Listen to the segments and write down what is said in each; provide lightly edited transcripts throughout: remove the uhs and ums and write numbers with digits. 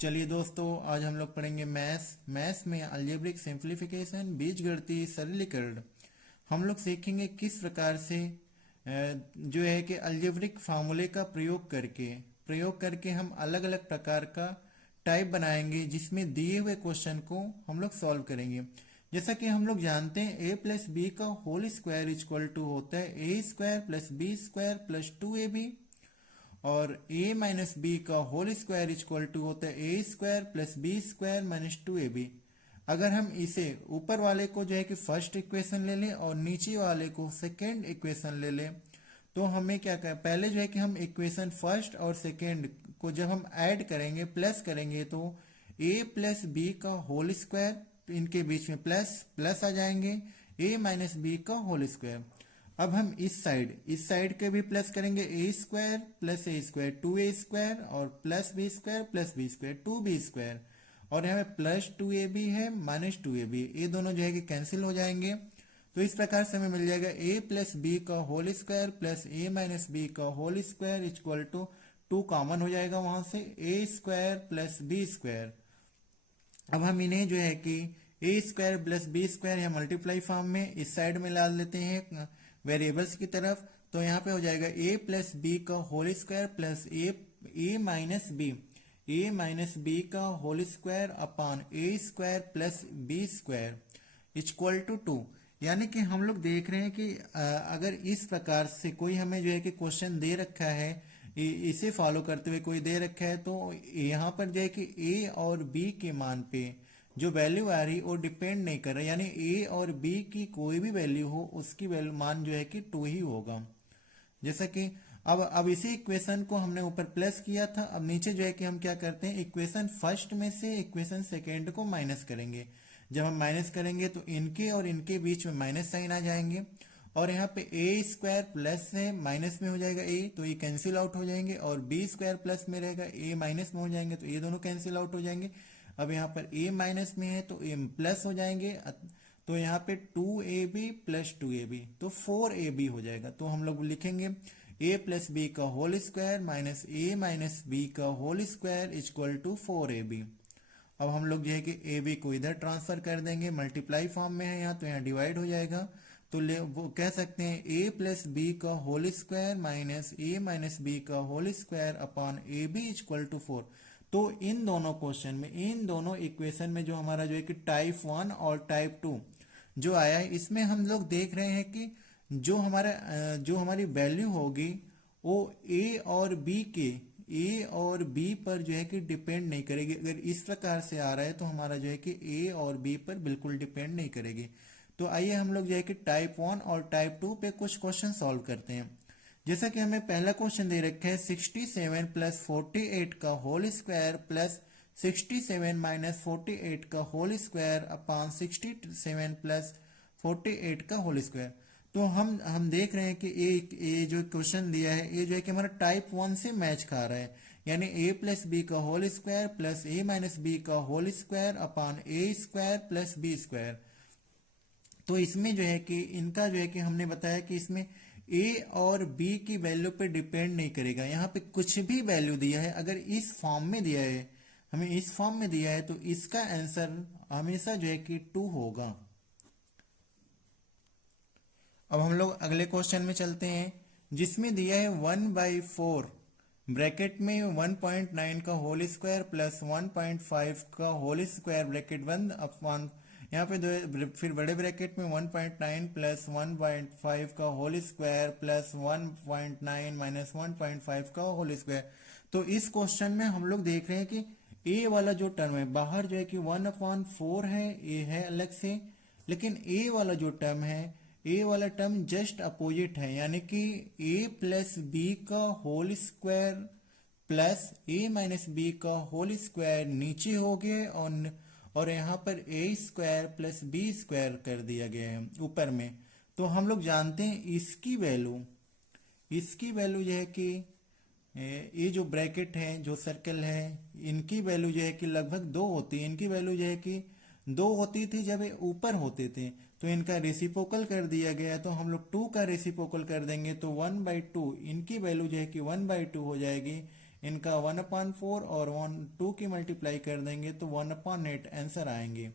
चलिए दोस्तों, आज हम लोग पढ़ेंगे मैथ्स में अलजेब्रिक सिंप्लीफिकेशन, बीजगणितीय सरलीकरण। हम लोग सीखेंगे किस प्रकार से जो है कि अलजेब्रिक फार्मूले का प्रयोग करके हम अलग अलग प्रकार का टाइप बनाएंगे, जिसमें दिए हुए क्वेश्चन को हम लोग सॉल्व करेंगे। जैसा कि हम लोग जानते हैं, ए प्लस बी का होल स्क्वायर इक्वल टू होता है A square plus B square plus 2ab, और a माइनस बी का होल स्क्वायर इक्वल टू होता है A square plus B square minus 2ab। अगर हम इसे ऊपर वाले को जो है कि फर्स्ट इक्वेशन ले लें और नीचे वाले को सेकेंड इक्वेशन ले लें, तो हमें क्या कर, पहले जो है कि हम इक्वेशन फर्स्ट और सेकेंड को जब हम ऐड करेंगे, प्लस करेंगे, तो a प्लस बी का होल स्क्वायर, इनके बीच में प्लस प्लस आ जाएंगे, a माइनस बी का होल स्क्वायर। अब हम इस साइड के भी प्लस करेंगे, A square plus A square 2a square और plus B square plus B square 2b square, और यहाँ पे प्लस 2ab है माइनस 2ab, ये दोनों जो है कि कैंसिल हो जाएंगे। तो इस प्रकार से हमें मिल जाएगा a प्लस बी का whole square plus A minus B का whole square equal to 2 common हो जाएगा वहां से, A square plus B square. अब हम इन्हें जो है कि A square plus B square या मल्टीप्लाई फॉर्म में इस साइड में ला लेते हैं वेरिएबल्स की तरफ। तो यहाँ पे हो जाएगा ए प्लस बी का whole square plus A minus B का whole square upon A square plus B square equal to 2। यानी कि हम लोग देख रहे हैं कि अगर इस प्रकार से कोई हमें जो है कि क्वेश्चन दे रखा है, इसे फॉलो करते हुए कोई दे रखा है, तो यहाँ पर जो है कि ए और बी के मान पे जो वैल्यू आ रही वो डिपेंड नहीं कर रहा, यानी ए और बी की कोई भी वैल्यू हो उसकी वैल्यू मान जो है कि 2 ही होगा। जैसा कि अब इसी इक्वेशन को हमने ऊपर प्लस किया था, अब नीचे जो है कि हम क्या करते हैं, इक्वेशन फर्स्ट में से इक्वेशन सेकेंड को माइनस करेंगे। जब हम माइनस करेंगे तो इनके और इनके बीच में माइनस साइन आ जाएंगे, और यहाँ पे ए स्क्वायर प्लस है, माइनस में हो जाएगा ए, तो ये कैंसिल आउट हो जाएंगे, और बी स्क्वायर प्लस में रहेगा, ए माइनस में हो जाएंगे, तो ये दोनों कैंसिल आउट हो जाएंगे। अब यहाँ पर a माइनस में है तो a प्लस हो जाएंगे, तो यहाँ पे 2ab प्लस 2ab तो 4ab हो जाएगा। तो हम लोग लिखेंगे a प्लस बी का whole square minus a minus B का whole square equal to 4ab। अब हम लोग जो है कि ab को इधर ट्रांसफर कर देंगे, मल्टीप्लाई फॉर्म में है यहाँ, तो यहाँ डिवाइड हो जाएगा। तो वो कह सकते हैं a प्लस बी का whole square minus a minus B का whole square upon ab equal to 4। तो इन दोनों क्वेश्चन में, इन दोनों इक्वेशन में जो हमारा जो है कि टाइप 1 और टाइप 2 जो आया है, इसमें हम लोग देख रहे हैं कि जो हमारी वैल्यू होगी वो ए और बी पर जो है कि डिपेंड नहीं करेगी। अगर इस प्रकार से आ रहा है तो हमारा जो है कि ए और बी पर बिल्कुल डिपेंड नहीं करेगी। तो आइए हम लोग जो है कि टाइप 1 और टाइप 2 पे कुछ क्वेश्चन सॉल्व करते हैं। जैसा कि हमें पहला क्वेश्चन दे रखा है 67 प्लस 48 का होल स्क्वायर प्लस 67 माइनस 48 का होल स्क्वायर अपॉन 67 प्लस 48 का होल स्क्वायर। तो हम देख रहे हैं कि ये जो क्वेश्चन दिया है ये जो है कि हमारा टाइप 1 से मैच खा रहा है, यानी a प्लस बी का whole square plus a minus B का whole square upon a square plus B square. तो इसमें जो है कि इनका जो है कि हमने बताया कि इसमें a और b की वैल्यू पे डिपेंड नहीं करेगा। यहाँ पे कुछ भी वैल्यू दिया है, अगर इस फॉर्म में दिया है, हमें इस फॉर्म में दिया है, तो इसका आंसर हमेशा जो है कि 2 होगा। अब हम लोग अगले क्वेश्चन में चलते हैं, जिसमें दिया है 1/4 ब्रैकेट में 1.9 का होल स्क्वायर प्लस 1.5 का होल स्क्वायर ब्रैकेट बंद अपॉन, यहाँ पे फिर बड़े ब्रैकेट में 1.9 प्लस 1.5 का होल स्क्वायर प्लस 1.9 माइनस 1.5 का होल स्क्वायर। तो इस क्वेश्चन में हम लोग देख रहे हैं कि ए वाला जो टर्म है बाहर जो है कि 1/4 है, ये है अलग से, लेकिन ए वाला जो टर्म है, ए वाला टर्म जस्ट अपोजिट है, यानी कि ए प्लस बी का whole square plus A minus B का होल स्क्वायर नीचे हो गया, और यहाँ पर ए स्क्वायर प्लस बी स्क्वायर कर दिया गया है ऊपर में। तो हम लोग जानते हैं इसकी वैल्यू जो है कि ये जो ब्रैकेट है, जो सर्कल है, इनकी वैल्यू जो है कि लगभग 2 होती है। इनकी वैल्यू जो है कि 2 होती थी जब ये ऊपर होते थे, तो इनका रेसिप्रोकल कर दिया गया, तो हम लोग 2 का रेसिप्रोकल कर देंगे तो 1/2 इनकी वैल्यू जो है कि 1/2 हो जाएगी। इनका 1/4 और 2 की मल्टीप्लाई कर देंगे तो 1/8 आंसर आएंगे।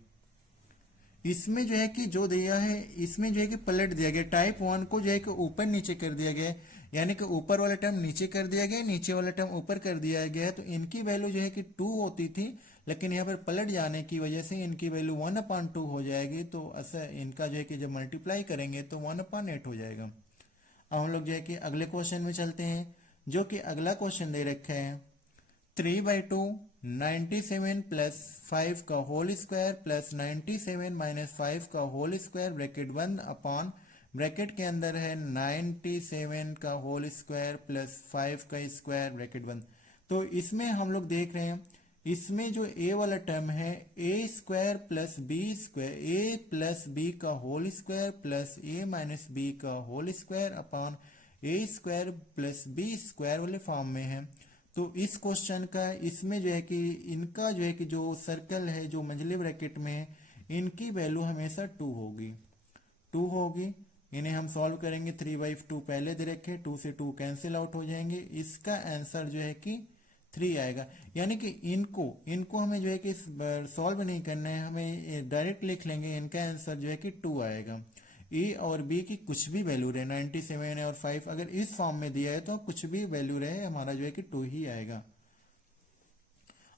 इसमें जो है कि जो दिया है, इसमें जो है कि पलट दिया गया, टाइप 1 को जो है कि ऊपर नीचे कर दिया गया है, यानी कि ऊपर वाला टर्म नीचे कर दिया गया, नीचे वाला टर्म ऊपर कर दिया गया है। तो इनकी वैल्यू जो है कि 2 होती थी, लेकिन यहाँ पर पलट जाने की वजह से इनकी वैल्यू 1/2 हो जाएगी। तो ऐसा इनका जो है कि जब मल्टीप्लाई करेंगे तो 1/8 हो जाएगा। अब हम लोग जो है कि अगले क्वेश्चन में चलते हैं, जो कि अगला क्वेश्चन दे रखा है 3/2 97 प्लस 5 का होल स्क्वायर प्लस 97 माइनस 5 का होल स्क्वायर ब्रैकेट बंद अपॉन ब्रैकेट के अंदर है 97 का होल स्क्वायर प्लस 5 का स्क्वायर ब्रैकेट बंद। तो इसमें हम लोग देख रहे हैं, इसमें जो ए वाला टर्म है A square plus B square, A plus B का whole square plus A minus B का होल स्क्वायर अपॉन ए स्क्वायर प्लस बी स्क्वायर वाले फॉर्म में है। तो इस क्वेश्चन का इसमें जो है कि इनका जो है कि जो सर्कल है जो मंझले ब्रैकेट में है, इनकी वैल्यू हमेशा 2 होगी, 2 होगी। इन्हें हम सॉल्व करेंगे, 3/2 पहले दे रखे, 2 से 2 कैंसिल आउट हो जाएंगे। इसका आंसर जो है कि 3 आएगा। यानी कि इनको हमें जो है कि सॉल्व नहीं करना है, हमें डायरेक्ट लिख लेंगे, इनका आंसर जो है कि 2 आएगा। ए और बी की कुछ भी वैल्यू रहे, 97 और 5 अगर इस फॉर्म में दिया है तो कुछ भी वैल्यू रहे, हमारा जो है कि 2 ही आएगा।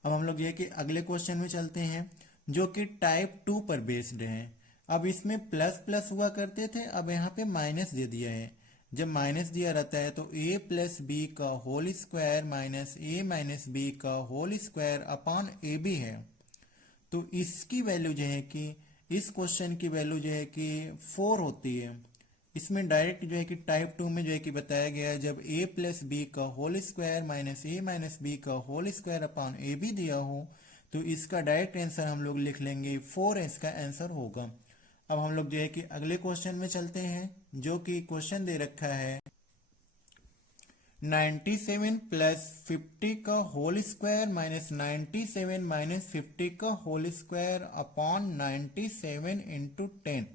अब हम लोग ये कि अगले क्वेश्चन में चलते हैं, जो कि टाइप 2 पर बेस्ड है। अब इसमें प्लस प्लस हुआ करते थे, अब यहाँ पे माइनस दे दिया है। जब माइनस दिया रहता है तो ए प्लस बी का होल स्क्वायर माइनस ए माइनस बी का होल स्क्वायर अपॉन ए बी है। तो इसकी वैल्यू जो है कि इस क्वेश्चन की वैल्यू जो है कि 4 होती है। इसमें डायरेक्ट जो है कि टाइप 2 में जो है कि बताया गया है, जब a प्लस बी का होल स्क्वायर माइनस ए माइनस बी का होल स्क्वायर अपॉन ए बी दिया हो तो इसका डायरेक्ट आंसर हम लोग लिख लेंगे 4 इसका आंसर होगा। अब हम लोग जो है कि अगले क्वेश्चन में चलते हैं, जो कि क्वेश्चन दे रखा है 97 प्लस 50 का होल स्क्वायर माइनस 97 माइनस 50 का होल स्क्वायर अपॉन 97 इंटू 10।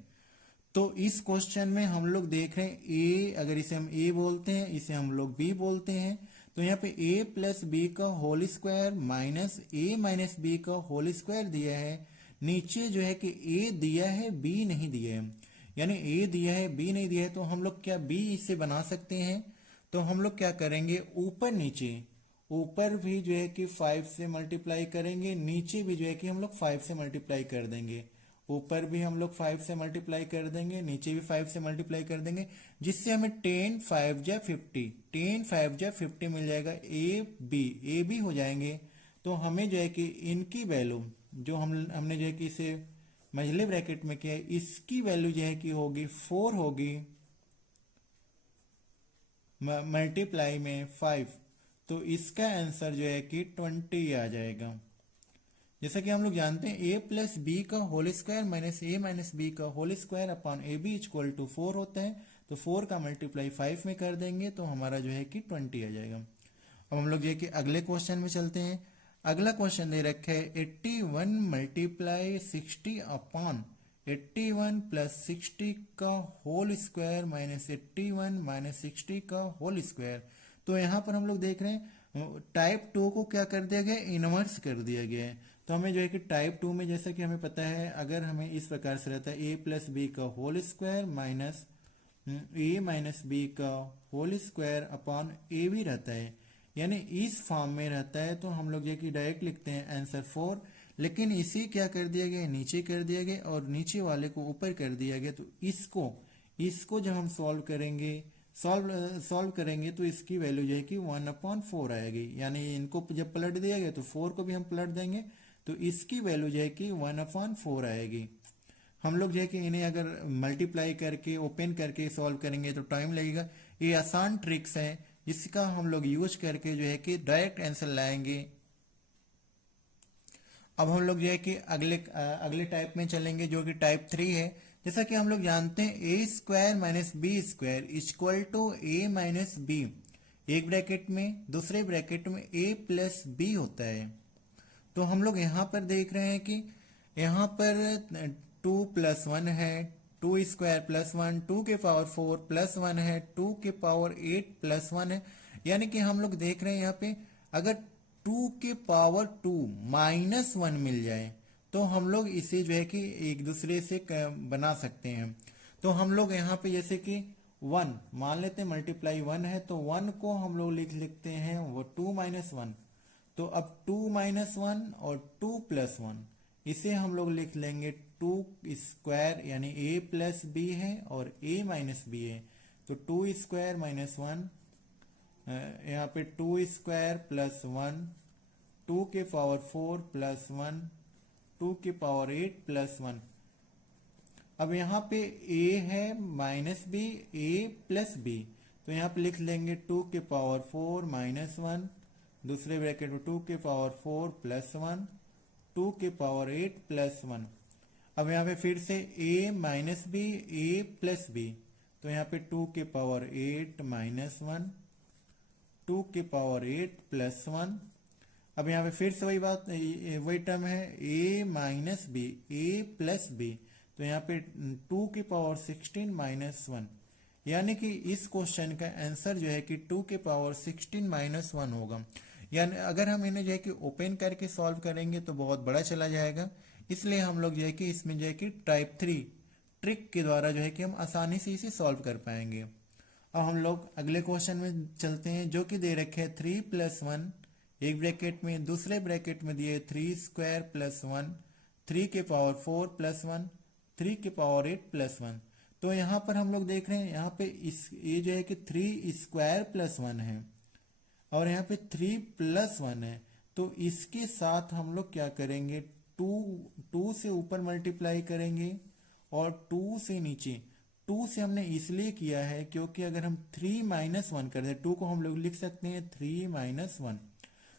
तो इस क्वेश्चन में हम लोग देख रहे हैं ए, अगर इसे हम ए बोलते हैं, इसे हम लोग बी बोलते हैं। तो यहाँ पे ए प्लस बी का होल स्क्वायर माइनस ए माइनस बी का होल स्क्वायर दिया है। नीचे जो है कि ए दिया है बी नहीं दिया है, यानी ए दिया है बी नहीं दिया है। तो हम लोग क्या बी इससे बना सकते हैं? तो हम लोग क्या करेंगे, ऊपर नीचे, ऊपर भी जो है कि 5 से मल्टीप्लाई करेंगे, नीचे भी जो है कि हम लोग 5 से मल्टीप्लाई कर देंगे। ऊपर भी हम लोग 5 से मल्टीप्लाई कर देंगे, नीचे भी 5 से मल्टीप्लाई कर देंगे, जिससे हमें 10 5 जा 50, 10 5 जा 50 मिल जाएगा। ए बी हो जाएंगे। तो हमें जो है कि इनकी वैल्यू जो हमने जो है कि इसे मझले ब्रैकेट में किया है, इसकी वैल्यू जो है कि होगी 4 होगी मल्टीप्लाई में 5। तो इसका आंसर जो है कि 20 आ जाएगा। जैसा कि हम लोग जानते हैं ए प्लस बी का होल स्क्वायर माइनस ए माइनस बी का whole square upon A b equal to 4 होता है। तो 4 का मल्टीप्लाई 5 में कर देंगे तो हमारा जो है कि 20 आ जाएगा। अब हम लोग जो है कि अगले क्वेश्चन में चलते हैं। अगला क्वेश्चन दे रखा है 81 मल्टीप्लाई 60 अपॉन 81 प्लस 60 का होल स्क्वायर माइनस 81 माइनस 60 का होल स्क्वायर। तो यहाँ पर हम लोग देख रहे हैं टाइप 2 को क्या कर दिया गया, इनवर्स कर दिया गया है। तो हमें जो है कि टाइप 2 में जैसा कि हमें पता है, अगर हमें इस प्रकार से रहता है ए प्लस बी का होल स्क्वायर माइनस ए माइनस बी का होल स्क्वायर अपॉन ए भी रहता है, यानी इस फॉर्म में रहता है। तो हम लोग जो कि डायरेक्ट लिखते हैं आंसर 4, लेकिन इसे क्या कर दिया गया, नीचे कर दिया गया और नीचे वाले को ऊपर कर दिया गया। तो इसको जब हम सॉल्व करेंगे तो इसकी वैल्यू जो है कि 1/4 आएगी, यानी इनको जब पलट दिया गया तो 4 को भी हम पलट देंगे तो इसकी वैल्यू जो है कि 1/4 आएगी। हम लोग जो है कि इन्हें अगर मल्टीप्लाई करके ओपन करके सॉल्व करेंगे तो टाइम लगेगा। ये आसान ट्रिक्स है जिसका हम लोग यूज करके जो है कि डायरेक्ट आंसर लाएंगे। अब हम लोग जो है कि अगले टाइप में चलेंगे, जो कि टाइप 3 है। जैसा कि हम लोग जानते हैं A square minus B square equal to A minus B, एक ब्रैकेट में, दूसरे ब्रैकेट में ए प्लस बी होता है। तो हम लोग यहाँ पर देख रहे हैं कि यहाँ पर 2 + 1 है, 2 स्क्वायर प्लस 1, 2 के पावर 4 प्लस 1 है, 2 के पावर 8 प्लस 1 है। यानी कि हम लोग देख रहे हैं यहाँ पे अगर 2 के पावर 2 माइनस 1 मिल जाए तो हम लोग इसे जो है कि एक दूसरे से बना सकते हैं। तो हम लोग यहाँ पे जैसे कि 1 मान लेते हैं, मल्टीप्लाई 1 है तो 1 को हम लोग लिखते हैं वो 2 माइनस 1। तो अब 2 माइनस 1 और 2 प्लस 1 इसे हम लोग लिख लेंगे 2 स्क्वायर, यानी a प्लस बी है और a माइनस बी है। तो 2 स्क्वायर माइनस 1, यहाँ पे 2 स्क्वायर प्लस 1, 2 के पावर 4 प्लस 1, 2 के पावर 8 प्लस 1। अब यहाँ पे a है minus b, a plus b, तो यहाँ पे लिख लेंगे 2 के पावर 4 माइनस 1, दूसरे ब्रैकेट में 2 के पावर 4 प्लस 1, 2 के पावर 8 प्लस 1। अब यहाँ पे फिर से a minus b, a plus b, तो यहाँ पे 2 के पावर 8 माइनस 1, 2 के पावर 8 प्लस 1। अब यहाँ पे फिर से वही बात, वही टर्म है a minus b, a plus b, तो यहाँ पे 2 की पावर 16 माइनस 1। यानी कि इस क्वेश्चन का आंसर जो है कि 2 के पावर 16 माइनस 1 होगा। यानी अगर हम इन्हें जो है कि ओपन करके सॉल्व करेंगे तो बहुत बड़ा चला जाएगा, इसलिए हम लोग जो है कि इसमें जो है कि टाइप 3 ट्रिक के द्वारा जो है कि हम आसानी से इसे सॉल्व कर पाएंगे। अब हम लोग अगले क्वेश्चन में चलते हैं, जो कि दे रखे हैं 3 प्लस 1 एक ब्रैकेट में, दूसरे ब्रैकेट में दिए 3 स्क्वायर प्लस 1, 3 के पावर 4 प्लस 1, 3 के पावर 8 प्लस 1। तो यहाँ पर हम लोग देख रहे हैं यहाँ पे ये जो है कि 3 स्क्वायर प्लस 1 है और यहाँ पे 3 प्लस 1 है। तो इसके साथ हम लोग क्या करेंगे, 2 से ऊपर मल्टीप्लाई करेंगे और 2 से नीचे। 2 से हमने इसलिए किया है क्योंकि अगर हम 3 माइनस 1 कर दे, 2 को हम लोग लिख सकते हैं 3 माइनस 1।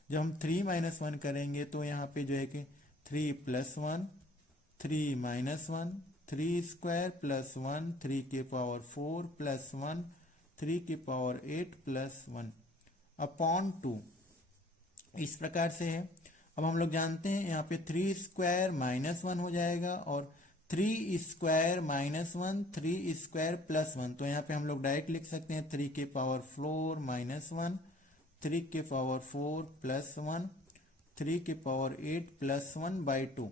जब हम 3 माइनस 1 करेंगे तो यहाँ पे जो है कि 3 प्लस 1, 3 माइनस 1, 3 स्क्वायर प्लस 1, 3 के पावर 4 प्लस 1, 3 के पावर 8 प्लस 1 अपॉन 2, इस प्रकार से है। अब हम लोग जानते हैं यहाँ पे 3 स्क्वायर माइनस 1 हो जाएगा और 3 स्क्वायर माइनस 1, 3 स्क्वायर प्लस 1, तो यहाँ पे हम लोग डायरेक्ट लिख सकते हैं 3 के पावर 4 माइनस 1, 3 के पावर 4 प्लस 1, 3 के पावर 8 प्लस 1 बाई 2।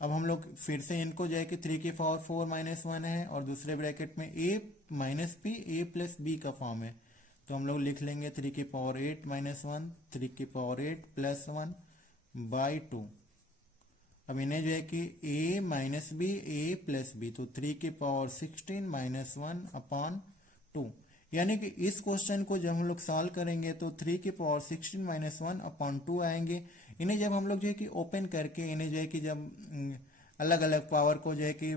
अब हम लोग फिर से इनको जो है कि 3 के पावर 4 माइनस 1 है और दूसरे ब्रैकेट में a minus b, a plus B का फॉर्म है, तो हम लोग लिख लेंगे 3 के पावर 8 माइनस 1, 3 के पावर 8 प्लस 1 बाई 2। अब इन्हें जो है कि a minus b, a plus b, तो 3 के पावर 16 माइनस 1 अपॉन 2। यानी कि इस क्वेश्चन को जब हम लोग सॉल्व करेंगे तो 3 के पावर 16 माइनस 1 अपॉन 2 आएंगे। इन्हें जब हम लोग जो है कि ओपन करके इन्हें जो है कि जब अलग अलग पावर को जो है कि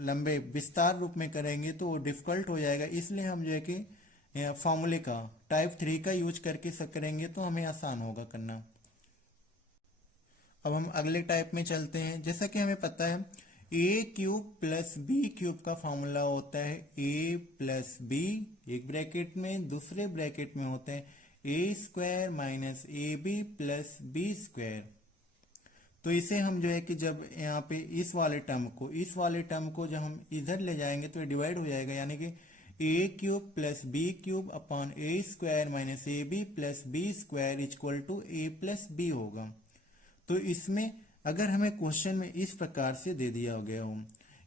लंबे विस्तार रूप में करेंगे तो वो डिफिकल्ट हो जाएगा, इसलिए हम जो है कि फॉर्मूले का टाइप 3 का यूज करके करेंगे तो हमें आसान होगा करना। अब हम अगले टाइप में चलते हैं। जैसा कि हमें पता है a cube plus B cube का फॉर्मूला होता है a प्लस बी एक ब्रैकेट में, दूसरे ब्रैकेट में होते हैं a square minus A B plus B square. तो इसे हम जो है कि जब यहाँ पे इस वाले टर्म को जब हम इधर ले जाएंगे तो ये डिवाइड हो जाएगा, यानी कि a cube plus B cube upon A square minus A B plus B square equal to a plus b होगा। तो इसमें अगर हमें क्वेश्चन में इस प्रकार से दे दिया गया हो,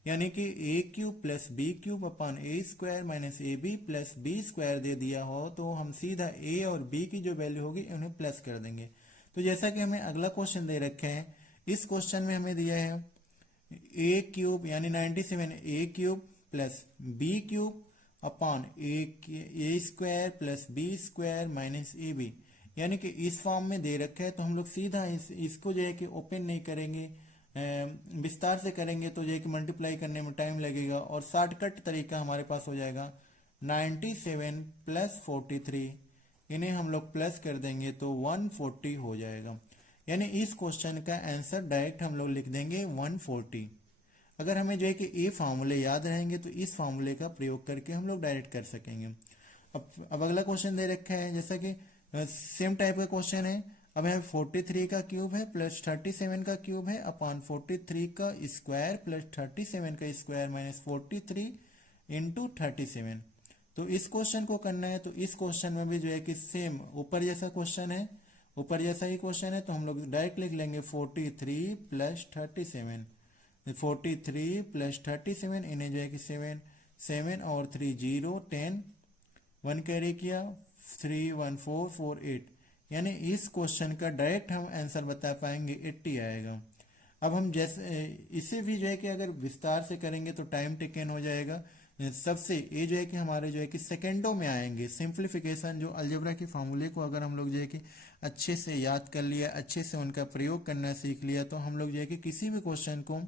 यानी कि a cube plus B cube upon A square minus A B plus B square दे दिया हो, तो हम सीधा a और b की जो वैल्यू होगी उन्हें प्लस कर देंगे। तो जैसा कि हमें अगला क्वेश्चन दे रखे हैं, इस क्वेश्चन में हमें दिया है a क्यूब यानी 97 a cube plus B cube upon A square plus B square minus A b, यानी कि इस फॉर्म में दे रखा है। तो हम लोग सीधा इसको जो है कि ओपन नहीं करेंगे, विस्तार से करेंगे तो जो है कि मल्टीप्लाई करने में टाइम लगेगा और शॉर्टकट तरीका हमारे पास हो जाएगा 97 प्लस 43, इन्हें हम लोग प्लस कर देंगे तो 140 हो जाएगा। यानी इस क्वेश्चन का आंसर डायरेक्ट हम लोग लिख देंगे 140। अगर हमें जो है कि ये फार्मूले याद रहेंगे तो इस फार्मूले का प्रयोग करके हम लोग डायरेक्ट कर सकेंगे। अब अगला क्वेश्चन दे रखा है, जैसा कि सेम टाइप का क्वेश्चन है। अब यहाँ 43 का क्यूब है प्लस 37 का क्यूब है अपॉन 43 का स्क्वायर प्लस 37 का स्क्वायर माइनस 43 इंटू 37। तो इस क्वेश्चन को करना है, तो इस क्वेश्चन में भी जो है कि सेम ऊपर जैसा क्वेश्चन है, ऊपर जैसा ही क्वेश्चन है, तो हम लोग डायरेक्ट लिख लेंगे 43 प्लस 37। 43 प्लस 37, इन्हें जो है कि 7 7 और 3 0 10, 1 कैरी किया, 3 1 4 4 8, यानी इस क्वेश्चन का डायरेक्ट हम आंसर बता पाएंगे 80 आएगा। अब हम जैसे इसे भी जो है कि अगर विस्तार से करेंगे तो टाइम टेकन हो जाएगा। सबसे ये जो है कि हमारे जो है कि सेकेंडों में आएंगे। सिंप्लीफिकेशन जो अलजेब्रा के फार्मूले को अगर हम लोग जो है कि अच्छे से याद कर लिया, अच्छे से उनका प्रयोग करना सीख लिया, तो हम लोग जो है कि किसी भी क्वेश्चन को,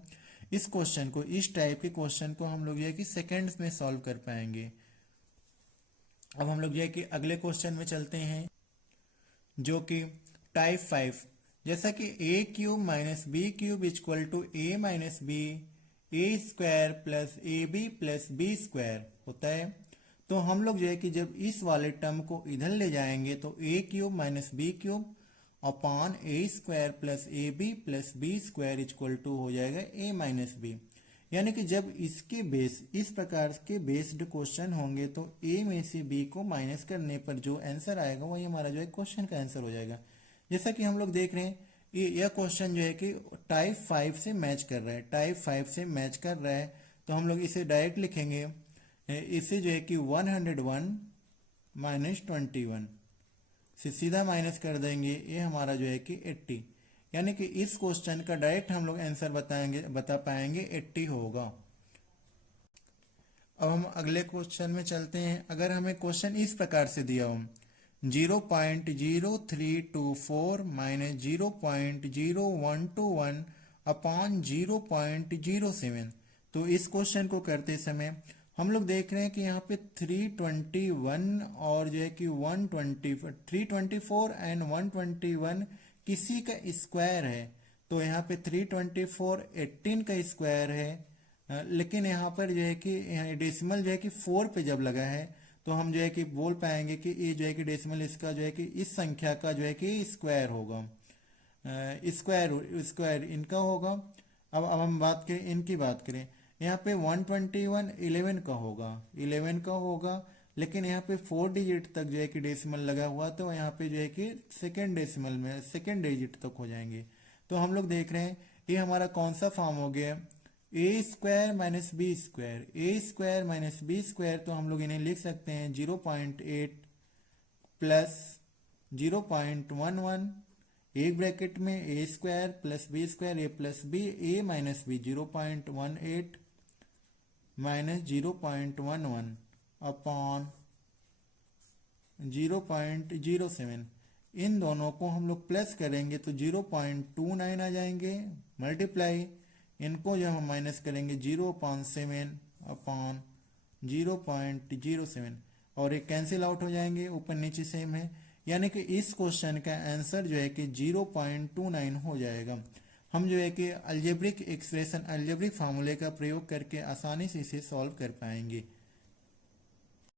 इस क्वेश्चन को, इस टाइप के क्वेश्चन को हम लोग जो है कि सेकेंड्स में सॉल्व कर पाएंगे। अब हम लोग जो है कि अगले क्वेश्चन में चलते हैं, जो कि टाइप 5, जैसा कि A cube minus B cube equal to A minus B A square plus A B plus B square होता है। तो हम लोग जो है कि जब इस वाले टर्म को इधर ले जाएंगे तो A cube minus B cube upon A square plus A B plus B square equal to हो जाएगा ए माइनस बी। यानी कि जब इसके बेस, इस प्रकार के बेस्ड क्वेश्चन होंगे तो ए में से बी को माइनस करने पर जो आंसर आएगा वही हमारा जो है क्वेश्चन का आंसर हो जाएगा। जैसा कि हम लोग देख रहे हैं, यह क्वेश्चन जो है कि टाइप 5 से मैच कर रहा है, टाइप 5 से मैच कर रहा है। तो हम लोग इसे डायरेक्ट लिखेंगे, इसे जो है कि 101 माइनस 21 से सीधा माइनस कर देंगे, ये हमारा जो है कि 80। यानी कि इस क्वेश्चन का डायरेक्ट हम लोग आंसर बता पाएंगे 80 होगा। अब हम अगले क्वेश्चन में चलते हैं। अगर हमें क्वेश्चन इस प्रकार से दिया हो 0.0324 माइनस 0.0121 अपॉन 0.07, तो इस क्वेश्चन को करते समय हम लोग देख रहे हैं कि यहाँ पे 321 और जो है कि 120, 324 एंड 121 किसी का स्क्वायर है। तो यहाँ पे 324 18 का स्क्वायर है, लेकिन यहाँ पर जो है कि डेसिमल जो है कि 4 पे जब लगा है तो हम जो है कि बोल पाएंगे कि ये जो है कि डेसिमल इसका जो है कि इस संख्या का जो है कि स्क्वायर होगा, स्क्वायर स्क्वायर इनका होगा। अब हम बात करें, इनकी बात करें, यहाँ पे 121 11 का होगा, 11 का होगा, लेकिन यहाँ पे 4 डिजिट तक जो है कि डेसिमल लगा हुआ, तो यहाँ पे जो है कि सेकेंड डेसिमल में सेकेंड डिजिट तक हो जाएंगे। तो हम लोग देख रहे हैं ये हमारा कौन सा फॉर्म हो गया, ए स्क्वायर माइनस बी स्क्वायर, ए स्क्वायर माइनस बी स्क्वायर। तो हम लोग इन्हें लिख सकते हैं 0.8 प्लस 0.11, एक ब्रैकेट में ए स्क्वायर प्लस बी स्क्वायर, ए प्लस बी, ए माइनस बी 0.18 माइनस 0.11 अपॉन 0.07। इन दोनों को हम लोग प्लस करेंगे तो 0.29 आ जाएंगे, मल्टीप्लाई इनको जब हम माइनस करेंगे 0.7 अपॉन 0.07, और ये कैंसिल आउट हो जाएंगे, ऊपर नीचे सेम है। यानी कि इस क्वेश्चन का आंसर जो है कि 0.29 हो जाएगा। हम जो है कि अलजेब्रिक एक्सप्रेशन, अलजेब्रिक फार्मूले का प्रयोग करके आसानी से इसे सॉल्व कर पाएंगे।